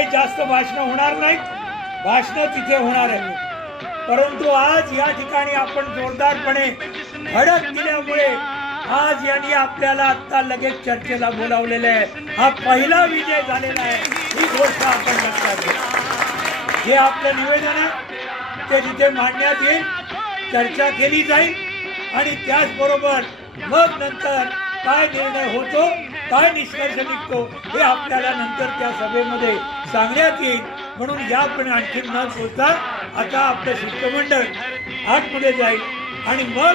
काही जास्त भाषण होणार नाहीत, भाषण तिथे होणार आहेत, परंतु आज या ठिकाणी आपण जोरदारपणे धडक दिल्यामुळे आज यांनी आपल्याला आता लगेच चर्चेला बोलावलेले आहे. हा पहिला विजय झालेला आहे, ही गोष्ट आपण लक्षात घ्या. जे आपलं निवेदन आहे ते तिथे मांडण्यात येईल, चर्चा केली जाईल आणि त्याचबरोबर मग नंतर काय निर्णय होतो, काय निष्कर्ष निघतो हे आपल्याला नंतर त्या सभेमध्ये सांगण्यात येईल. म्हणून यापुढे आणखी न बोलता आता आपलं शिष्टमंडळ आतमध्ये जाईल आणि मग